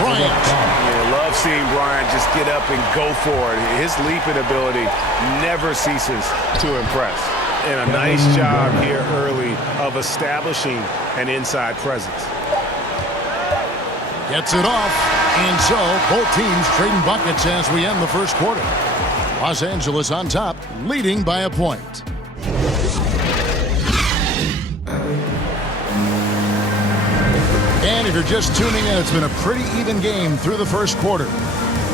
Bryant. Yeah, love seeing Bryant just get up and go for it. His leaping ability never ceases to impress. And a nice job here early of establishing an inside presence. Gets it off. And so both teams trading buckets as we end the first quarter. Los Angeles on top, leading by a point. And if you're just tuning in, it's been a pretty even game through the first quarter.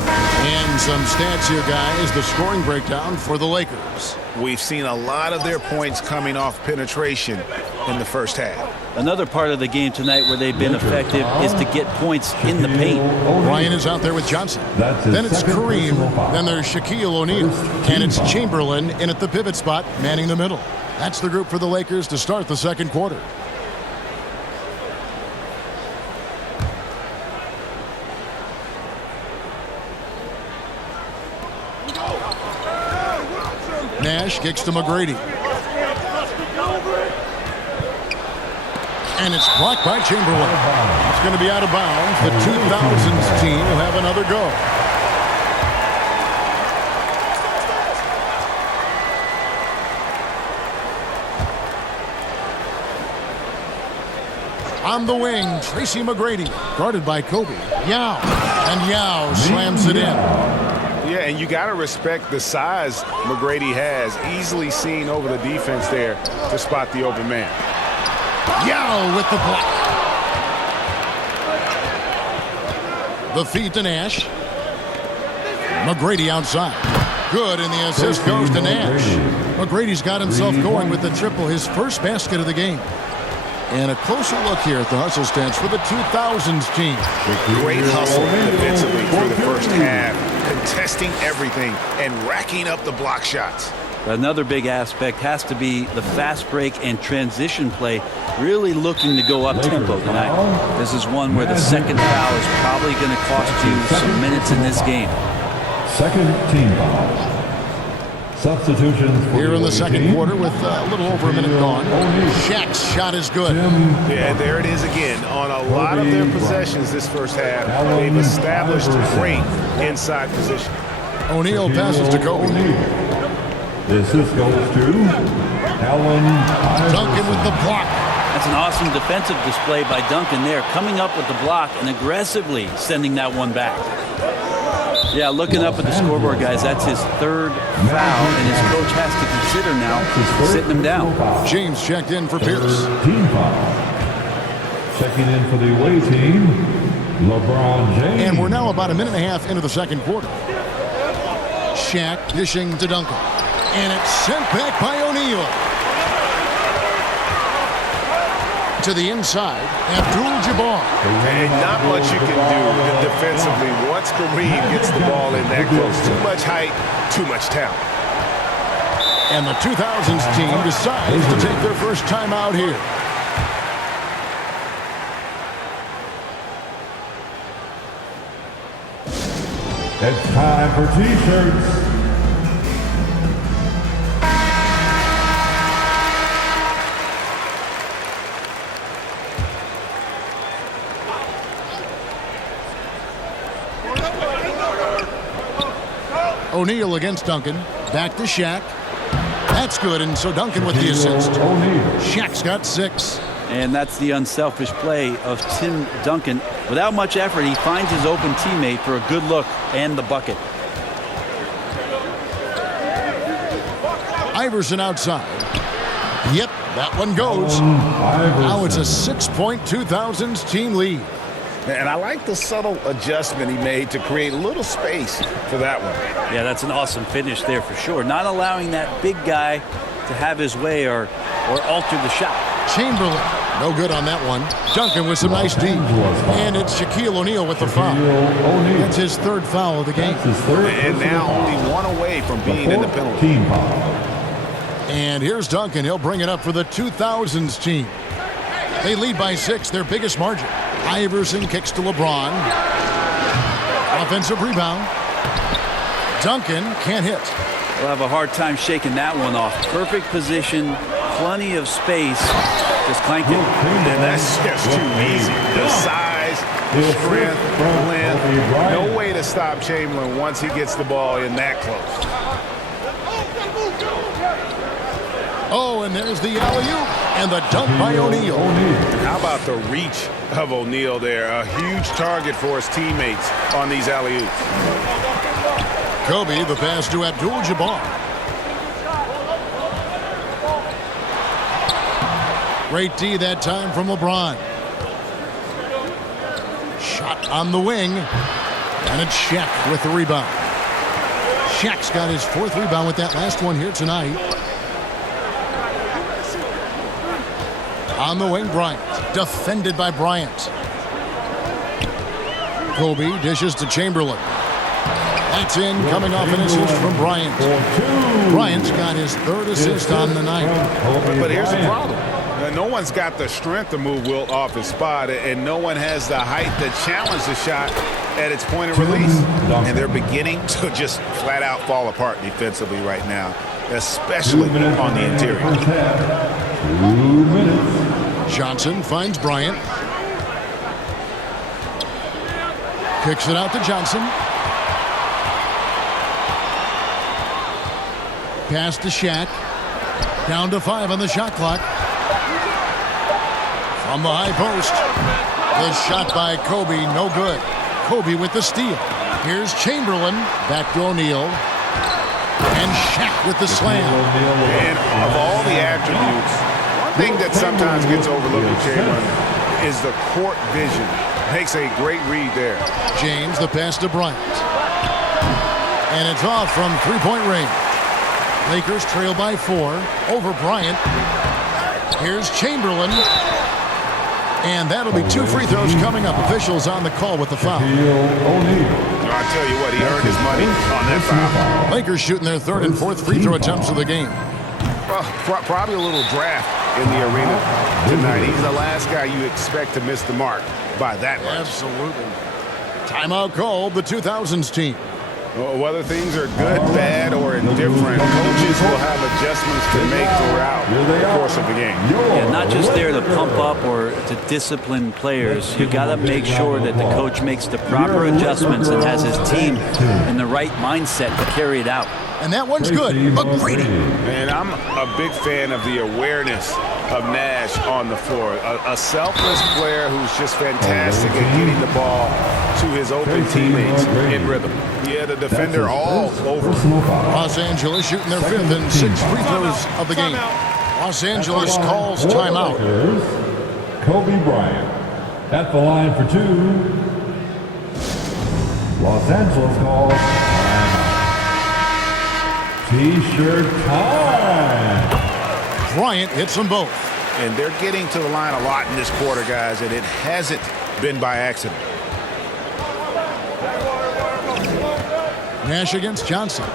And some stats here, guys, the scoring breakdown for the Lakers. We've seen a lot of their points coming off penetration in the first half. Another part of the game tonight where they've been effective is to get points in the paint. Ryan is out there with Johnson. Then it's Kareem. Then there's Shaquille O'Neal. And it's Chamberlain in at the pivot spot, manning the middle. That's the group for the Lakers to start the second quarter. Nash kicks to McGrady. And it's blocked by Chamberlain. It's going to be out of bounds. The 2000s team will have another go. On the wing, Tracy McGrady, guarded by Kobe. Yao. And Yao slams it in. Yeah, and you got to respect the size McGrady has. Easily seen over the defense there to spot the open man. Yao with the block. The feed to Nash. McGrady outside. Good, and the assist goes to Nash. McGrady's got himself going with the triple, his first basket of the game. And a closer look here at the hustle stats for the 2000s team. Great hustle defensively through the first half, contesting everything and racking up the block shots. Another big aspect has to be the fast break and transition play, really looking to go up tempo tonight. This is one where the second foul is probably going to cost you some minutes in this game. Second team foul. Substitutions here in the second quarter with a little over a minute gone. Shaq's shot is good. Yeah, there it is again. On a lot of their possessions this first half, they've established great inside position. O'Neal passes to Kobe. The assist goes to Allen Duncan with the block. That's an awesome defensive display by Duncan there, coming up with the block and aggressively sending that one back. Yeah, looking up at the scoreboard, guys, that's his third foul, and his coach has to consider now sitting him down. James checked in for Pierce. Team foul. Checking in for the away team, LeBron James. And we're now about a minute and a half into the second quarter. Shaq dishing to Duncan. And it's sent back by O'Neal. To the inside, Abdul-Jabbar. And not much you can do defensively once Kareem gets the ball in that close. Too much height, too much talent. And the 2000s team decides to take their first time out here. It's time for T-shirts. O'Neal against Duncan. Back to Shaq. That's good, and so Duncan with the assist. Shaq's got 6. And that's the unselfish play of Tim Duncan. Without much effort, he finds his open teammate for a good look and the bucket. Iverson outside. Yep, that one goes. Now it's a 6-point 2000s team lead. And I like the subtle adjustment he made to create a little space for that one. Yeah, that's an awesome finish there for sure. Not allowing that big guy to have his way or alter the shot. Chamberlain, no good on that one. Duncan with some nice D. And it's Shaquille O'Neal with the foul. That's his third foul of the game. And now only one away from being in the penalty. And here's Duncan. He'll bring it up for the 2000s team. They lead by 6, their biggest margin. Iverson kicks to LeBron. Offensive rebound. Duncan can't hit. We'll have a hard time shaking that one off. Perfect position, plenty of space. Just clanked it. And that's just too easy. The size, strength, length. No way to stop Chamberlain once he gets the ball in that close. Oh, and there's the alley-oop and the dunk by O'Neal. How about the reach of O'Neal there? A huge target for his teammates on these alley-oops. Kobe, the pass to Abdul-Jabbar. Great D that time from LeBron. Shot on the wing. And it's Shaq with the rebound. Shaq's got his 4th rebound with that last one here tonight. On the wing, Bryant. Defended by Bryant. Kobe dishes to Chamberlain. That's in, coming off an assist from Bryant. Bryant's got his 3rd assist on the night. But here's the problem. No one's got the strength to move Wilt off his spot, and no one has the height to challenge the shot at its point of release. And they're beginning to just flat out fall apart defensively right now, especially on the interior. 2 minutes. Johnson finds Bryant. Kicks it out to Johnson. Pass to Shaq. Down to 5 on the shot clock. From the high post. The shot by Kobe, no good. Kobe with the steal. Here's Chamberlain. Back to O'Neal. And Shaq with the slam. And of all the attributes, one thing that sometimes gets overlooked with Chamberlain is the court vision. Makes a great read there. James, the pass to Bryant. And it's off from 3-point range. Lakers trail by 4 over Bryant. Here's Chamberlain. And that'll be 2 free throws coming up. Officials on the call with the foul. I'll tell you what, he earned his money on that foul. Lakers shooting their 3rd and 4th free throw attempts of the game. Well, probably a little draft in the arena tonight. He's the last guy you expect to miss the mark by that much. Absolutely. Timeout called the 2000s team. Whether things are good, bad, or indifferent, coaches will have adjustments to make throughout the course of the game. Yeah, not just there to pump up or to discipline players. You got to make sure that the coach makes the proper adjustments and has his team in the right mindset to carry it out. And that one's good. McGrady. And I'm a big fan of the awareness of Nash on the floor. A selfless player who's just fantastic at getting the ball to his open teammates in rhythm. Yeah, the defender all over. Los Angeles shooting their 5th and 6th free throws of the game. Los Angeles calls timeout. Kobe Bryant at the line for 2. Los Angeles calls T-shirt time. Bryant hits them both. And they're getting to the line a lot in this quarter, guys, and it hasn't been by accident. Nash against Johnson.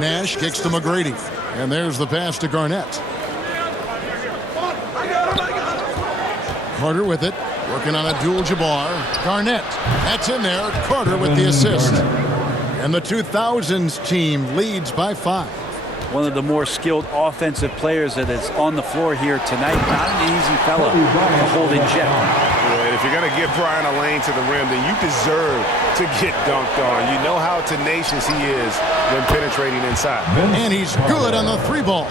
Nash kicks to McGrady. And there's the pass to Garnett. Carter with it. Working on Abdul-Jabbar. Garnett. That's in there. Carter with the assist. And the 2000s team leads by 5. One of the more skilled offensive players that is on the floor here tonight. Not an easy fella to hold in check. And if you're going to give Brian a lane to the rim, then you deserve to get dunked on. You know how tenacious he is when penetrating inside. And he's good on the 3 ball.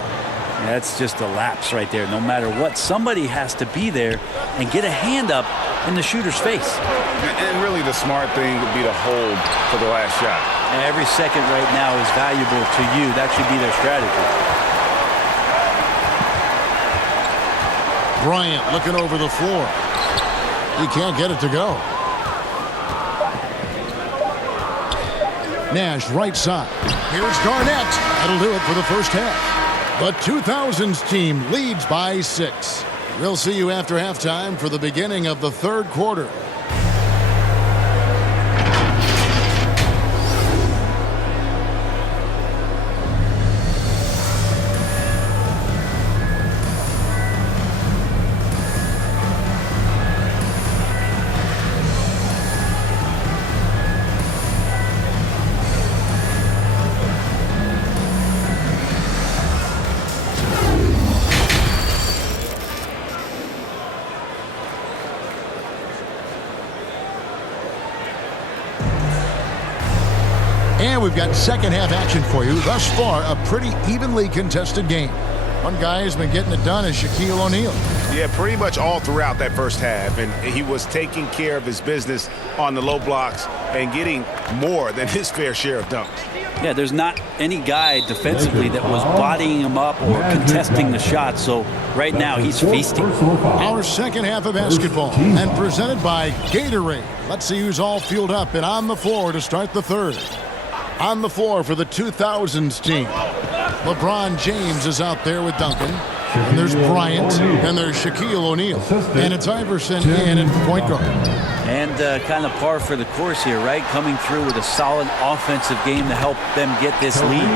That's just a lapse right there. No matter what, somebody has to be there and get a hand up in the shooter's face. And really the smart thing would be to hold for the last shot. And every second right now is valuable to you. That should be their strategy. Bryant looking over the floor. He can't get it to go. Nash right side. Here's Garnett. That'll do it for the first half. The 2000s team leads by 6. We'll see you after halftime for the beginning of the 3rd quarter. And we've got second half action for you. Thus far, a pretty evenly contested game. One guy has been getting it done is Shaquille O'Neal. Yeah, pretty much all throughout that first half. And he was taking care of his business on the low blocks and getting more than his fair share of dunks. Yeah, there's not any guy defensively that was bodying him up or contesting the shot. So right now he's feasting. Our second half of basketball and presented by Gatorade. Let's see who's all fueled up and on the floor to start the third. On the floor for the 2000s team. LeBron James is out there with Duncan. And there's Bryant. And there's Shaquille O'Neal. And it's Iverson in at point guard. And kind of par for the course here, right? Coming through with a solid offensive game to help them get this lead.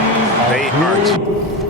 They are